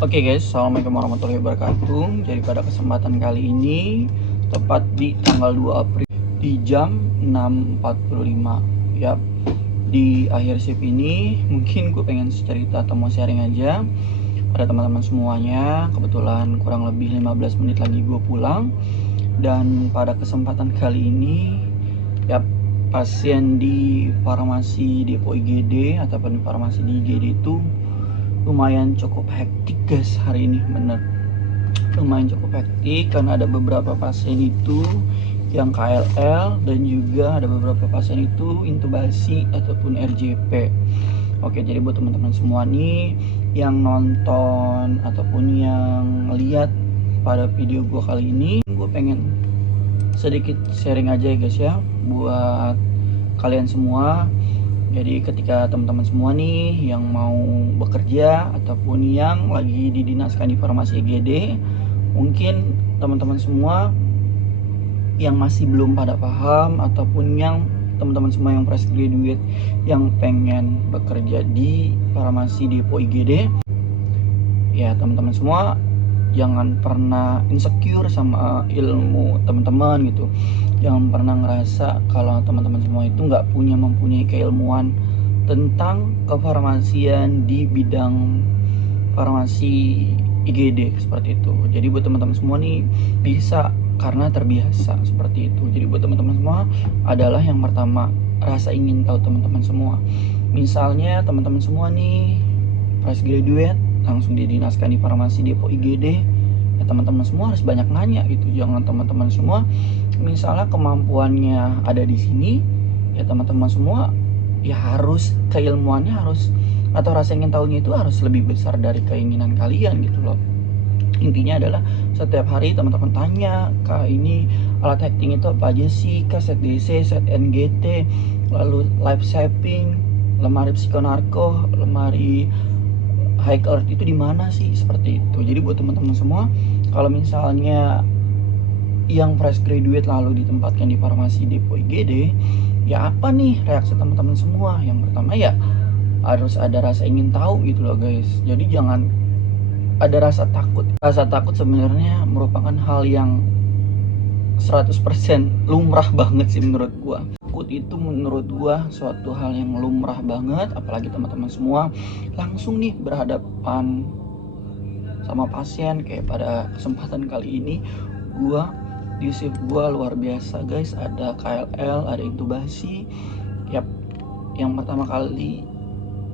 Oke guys, assalamualaikum warahmatullahi wabarakatuh. Jadi pada kesempatan kali ini, tepat di tanggal 2 April di jam 6.45 ya, di akhir shift ini mungkin gue pengen cerita atau mau sharing aja pada teman-teman semuanya. Kebetulan kurang lebih 15 menit lagi gue pulang, dan pada kesempatan kali ini ya, pasien di farmasi Depo IGD ataupun farmasi di IGD itu lumayan cukup hektik guys hari ini. Bener, lumayan cukup hektik karena ada beberapa pasien itu yang KLL dan juga ada beberapa pasien itu intubasi ataupun RJP. Oke, jadi buat teman-teman semua nih yang nonton ataupun yang lihat pada video gue kali ini, gue pengen sedikit sharing aja ya guys ya buat kalian semua. Jadi ketika teman-teman semua nih yang mau bekerja ataupun yang lagi didinaskan di farmasi IGD, mungkin teman-teman semua yang masih belum pada paham ataupun yang teman-teman semua yang fresh graduate yang pengen bekerja di farmasi Depo IGD, ya teman-teman semua jangan pernah insecure sama ilmu teman-teman gitu. Jangan pernah ngerasa kalau teman-teman semua itu nggak mempunyai keilmuan tentang kefarmasian di bidang farmasi IGD seperti itu. Jadi buat teman-teman semua nih bisa karena terbiasa seperti itu. Jadi buat teman-teman semua adalah yang pertama, rasa ingin tahu teman-teman semua. Misalnya teman-teman semua nih fresh graduate langsung didinaskan di farmasi Depo IGD, ya teman-teman semua harus banyak nanya gitu. Jangan teman-teman semua misalnya kemampuannya ada di sini, ya teman-teman semua ya harus keilmuannya harus atau rasa ingin tahunya itu harus lebih besar dari keinginan kalian gitu loh. Intinya adalah setiap hari teman-teman tanya, kak ini alat hacking itu apa aja sih, kak set DC, set NGT, lalu life saving, lemari psikonarko, lemari high alert itu di mana sih, seperti itu. Jadi buat teman-teman semua, kalau misalnya yang fresh graduate lalu ditempatkan di farmasi Depo IGD, ya apa nih reaksi teman-teman semua? Yang pertama ya harus ada rasa ingin tahu gitu loh guys. Jadi jangan ada rasa takut. Rasa takut sebenarnya merupakan hal yang 100% lumrah banget sih menurut gua. Takut itu menurut gua suatu hal yang lumrah banget, apalagi teman-teman semua langsung nih berhadapan sama pasien. Kayak pada kesempatan kali ini gua di shift gua luar biasa guys, ada KLL, ada intubasi. Yap, yang pertama kali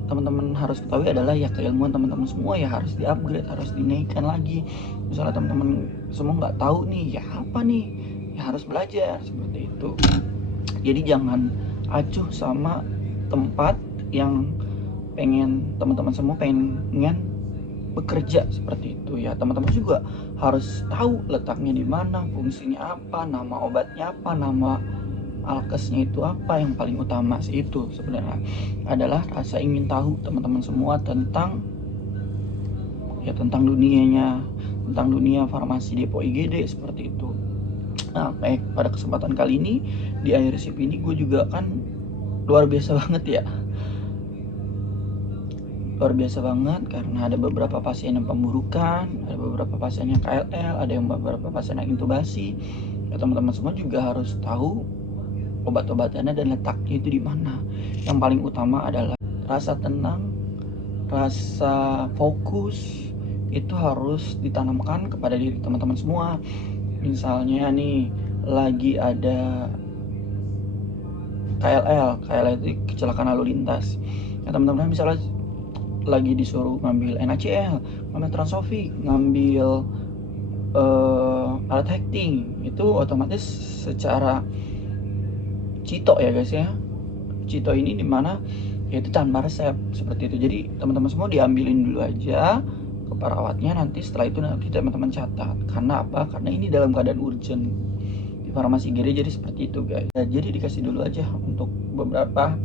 teman-teman harus ketahui adalah ya keilmuan teman-teman semua ya harus di-upgrade, harus dinaikkan lagi. Misalnya teman-teman semua nggak tahu nih ya apa nih, ya harus belajar seperti itu. Jadi jangan acuh sama tempat yang pengen teman-teman semua pengen bekerja seperti itu. Ya teman-teman juga harus tahu letaknya di mana, fungsinya apa, nama obatnya apa, nama alkesnya itu apa. Yang paling utama sih itu sebenarnya adalah rasa ingin tahu teman-teman semua tentang dunianya, tentang dunia farmasi Depo IGD seperti itu. Nah, baik, pada kesempatan kali ini di akhir shift ini gue juga kan luar biasa banget ya. Luar biasa banget karena ada beberapa pasien yang pemburukan, ada beberapa pasien yang KLL, ada yang beberapa pasien yang intubasi. Ya teman-teman semua juga harus tahu obat-obatannya dan letaknya itu di mana. Yang paling utama adalah rasa tenang, rasa fokus itu harus ditanamkan kepada diri teman-teman semua. Misalnya nih lagi ada KLL itu kecelakaan lalu lintas. Ya teman-teman misalnya lagi disuruh ngambil NaCl, ngambil Transofik, ngambil alat hacking, itu otomatis secara Cito ya guys ya. Cito ini dimana yaitu tanpa resep seperti itu. Jadi teman-teman semua diambilin dulu aja ke perawatnya, nanti setelah itu nanti teman-teman catat. Karena apa? Karena ini dalam keadaan urgent di farmasi IGD, jadi seperti itu guys. Ya, jadi dikasih dulu aja untuk beberapa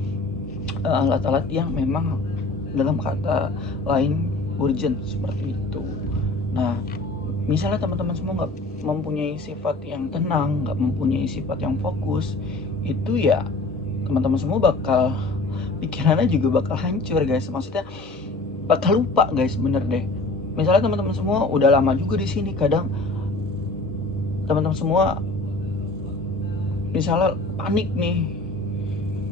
alat-alat yang memang dalam kata lain urgent seperti itu. Nah, misalnya teman-teman semua nggak mempunyai sifat yang tenang, nggak mempunyai sifat yang fokus, itu ya teman-teman semua bakal pikirannya juga bakal hancur guys. Maksudnya bakal lupa guys, bener deh. misalnya teman-teman semua udah lama juga di sini, kadang teman-teman semua misalnya panik nih,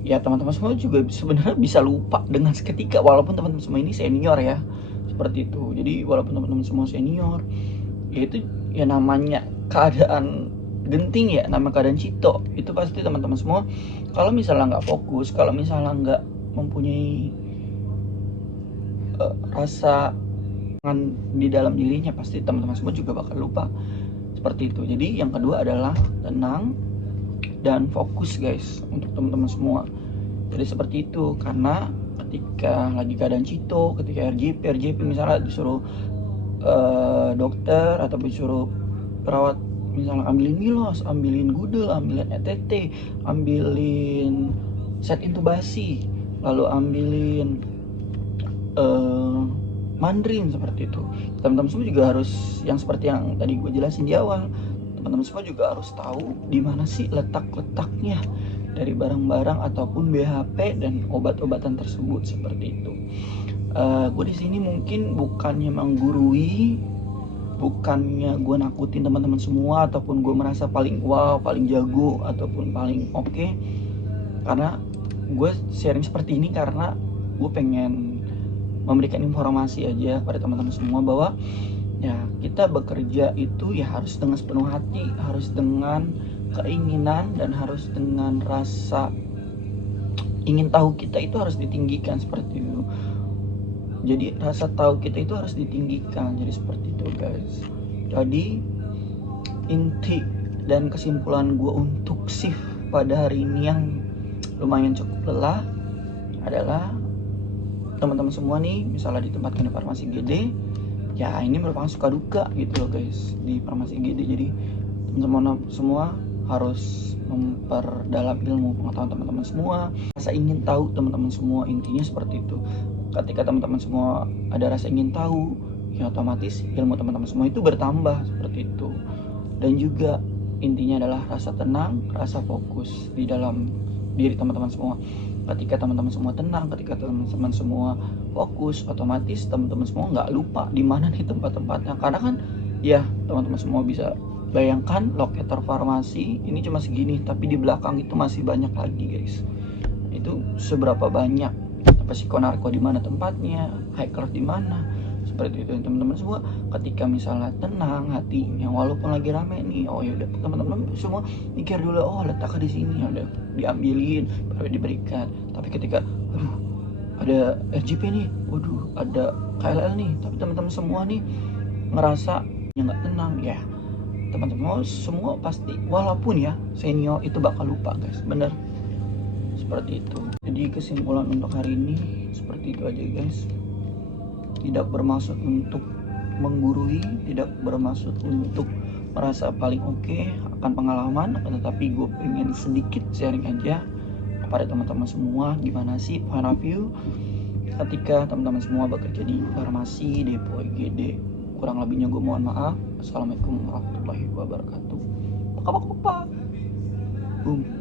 ya teman-teman semua juga sebenarnya bisa lupa dengan seketika, walaupun teman-teman semua ini senior ya, seperti itu. Jadi walaupun teman-teman semua senior, ya itu ya namanya keadaan genting ya, nama keadaan cito, itu pasti teman-teman semua kalau misalnya nggak fokus, kalau misalnya nggak mempunyai rasa di dalam dirinya, pasti teman-teman semua juga bakal lupa, seperti itu. Jadi yang kedua adalah tenang dan fokus guys, untuk teman-teman semua. Jadi seperti itu, karena ketika lagi keadaan cito, ketika RJP misalnya disuruh dokter atau disuruh perawat misalnya ambilin milos, ambilin gudel, ambilin ETT, ambilin set intubasi, lalu ambilin mandrin, seperti itu. Teman-teman semua juga harus, yang seperti yang tadi gue jelasin di awal, teman-teman semua juga harus tahu di mana sih letak-letaknya dari barang-barang ataupun BHP dan obat-obatan tersebut, seperti itu. Gue di sini mungkin bukannya menggurui, bukannya gue nakutin teman-teman semua, ataupun gue merasa paling wow, paling jago, ataupun paling oke. Karena gue sharing seperti ini karena gue pengen memberikan informasi aja kepada teman-teman semua bahwa ya kita bekerja itu ya harus dengan sepenuh hati, harus dengan keinginan, dan harus dengan rasa ingin tahu kita itu harus ditinggikan, seperti itu. Jadi rasa tahu kita itu harus ditinggikan, jadi seperti itu guys. Jadi inti dan kesimpulan gue untuk shift pada hari ini yang lumayan cukup lelah adalah teman-teman semua nih, misalnya ditempatkan di farmasi GD, ya ini merupakan suka duka gitu loh guys di farmasi GD. Jadi teman-teman semua harus memperdalam ilmu pengetahuan teman-teman semua, rasa ingin tahu teman-teman semua, intinya seperti itu. Ketika teman-teman semua ada rasa ingin tahu, ya otomatis ilmu teman-teman semua itu bertambah, seperti itu. Dan juga intinya adalah rasa tenang, rasa fokus di dalam diri teman-teman semua. Ketika teman-teman semua tenang, ketika teman-teman semua fokus, otomatis teman-teman semua nggak lupa di mana nih tempat-tempatnya. Karena kan ya teman-teman semua bisa bayangkan locator farmasi ini cuma segini, tapi di belakang itu masih banyak lagi guys. Itu seberapa banyak, psikonarko di mana tempatnya, hacker di mana, seperti itu. Teman-teman semua ketika misalnya tenang hatinya, walaupun lagi rame nih, oh ya udah teman-teman semua mikir dulu, oh letaknya di sini, udah diambilin baru diberikan. Tapi ketika aduh ada SJP nih, waduh ada KLL nih, tapi teman-teman semua nih ngerasa ya nggak tenang, ya teman-teman semua pasti walaupun ya senior itu bakal lupa guys, bener seperti itu. Jadi kesimpulan untuk hari ini seperti itu aja guys. Tidak bermaksud untuk menggurui, tidak bermaksud untuk merasa paling oke akan pengalaman, tetapi gue pengen sedikit sharing aja kepada teman-teman semua gimana sih point of view ketika teman-teman semua bekerja di farmasi, depo, IGD. Kurang lebihnya gue mohon maaf. Assalamualaikum warahmatullahi wabarakatuh. Boom.